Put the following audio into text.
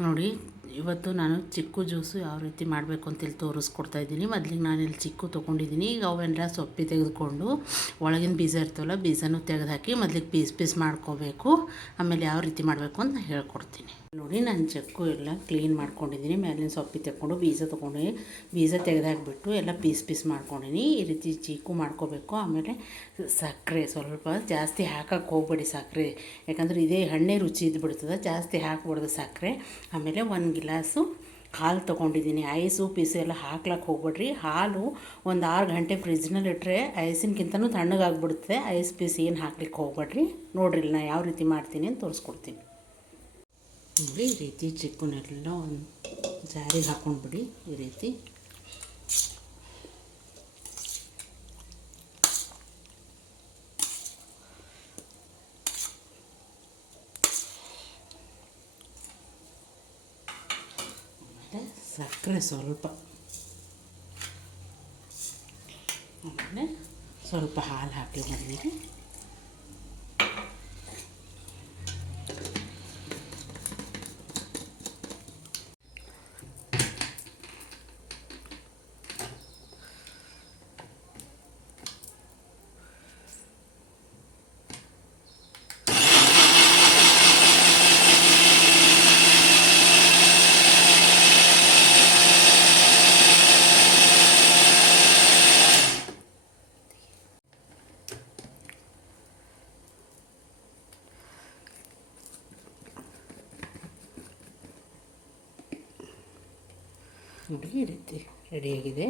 ನೋಡಿ, ಇವತ್ತು ನಾನು ಚಿಕ್ಕು ಜ್ಯೂಸು ಯಾವ ರೀತಿ ಮಾಡಬೇಕು ಅಂತೇಳಿ ತೋರಿಸ್ಕೊಡ್ತಾಯಿದ್ದೀನಿ. ಮೊದಲಿಗೆ ನಾನಿಲ್ಲಿ ಚಿಕ್ಕು ತೊಗೊಂಡಿದ್ದೀನಿ. ಈಗ ಅವೆಲ್ಲ ಸೊಪ್ಪಿ ತೆಗೆದುಕೊಂಡು ಒಳಗಿನ ಬೀಜ ಇರ್ತವಲ್ಲ, ಬೀಜನೂ ತೆಗೆದು ಮೊದಲಿಗೆ ಪೀಸ್ ಮಾಡ್ಕೋಬೇಕು. ಆಮೇಲೆ ಯಾವ ರೀತಿ ಮಾಡಬೇಕು ಅಂತ ನಾನು ಹೇಳ್ಕೊಡ್ತೀನಿ. ನೋಡಿ, ನಾನು ಚಿಕ್ಕು ಎಲ್ಲ ಕ್ಲೀನ್ ಮಾಡ್ಕೊಂಡಿದ್ದೀನಿ. ಮೇಲಿನ ಸೊಪ್ಪಿ ತೆಕ್ಕೊಂಡು ಬೀಜ ತೆಗೆದಾಕ್ಬಿಟ್ಟು ಎಲ್ಲ ಪೀಸ್ ಮಾಡ್ಕೊಂಡಿನಿ. ಈ ರೀತಿ ಚಿಕ್ಕು ಮಾಡ್ಕೋಬೇಕು. ಆಮೇಲೆ ಸಕ್ಕರೆ ಸ್ವಲ್ಪ ಜಾಸ್ತಿ ಹಾಕಕ್ಕೆ ಹೋಗ್ಬೇಡಿ ಸಕ್ಕರೆ, ಯಾಕಂದರೆ ಇದೇ ಹಣ್ಣೇ ರುಚಿ ಇದ್ಬಿಡ್ತದೆ. ಜಾಸ್ತಿ ಹಾಕ್ಬಾರ್ದು ಸಕ್ಕರೆ. ಆಮೇಲೆ 1 ಗಿಲಾಸು ಹಾಲು ತೊಗೊಂಡಿದ್ದೀನಿ. ಐಸು ಪೀಸು ಎಲ್ಲ ಹಾಕ್ಲಕ್ಕೆ ಹೋಗ್ಬೇಡ್ರಿ. ಹಾಲು ಒಂದು 6 ಗಂಟೆ ಫ್ರಿಜ್ನಲ್ಲಿ ಇಟ್ಟರೆ ಐಸಿನಕ್ಕಿಂತನೂ ತಣ್ಣಗಾಗ್ಬಿಡುತ್ತೆ. ಐಸ್ ಪೀಸ್ ಏನು ಹಾಕ್ಲಿಕ್ಕೆ ಹೋಗ್ಬೇಡ್ರಿ. ನೋಡ್ರಿ ನಾನು ಯಾವ ರೀತಿ ಮಾಡ್ತೀನಿ ಅಂತ ತೋರಿಸ್ಕೊಡ್ತೀನಿ. ನೋಡಿ, ಈ ರೀತಿ ಚಿಕ್ಕನೆಲ್ಲ ಒಂದು ಜಾರಿಗೆ ಹಾಕ್ಕೊಂಡ್ಬಿಡಿ. ಈ ರೀತಿ ಸಕ್ಕರೆ ಸ್ವಲ್ಪ, ಆಮೇಲೆ ಸ್ವಲ್ಪ ಹಾಲು ಹಾಕಿ ಬಂದಿರಿ. ನೋಡಿ, ಈ ರೀತಿ ರೆಡಿಯಾಗಿದೆ.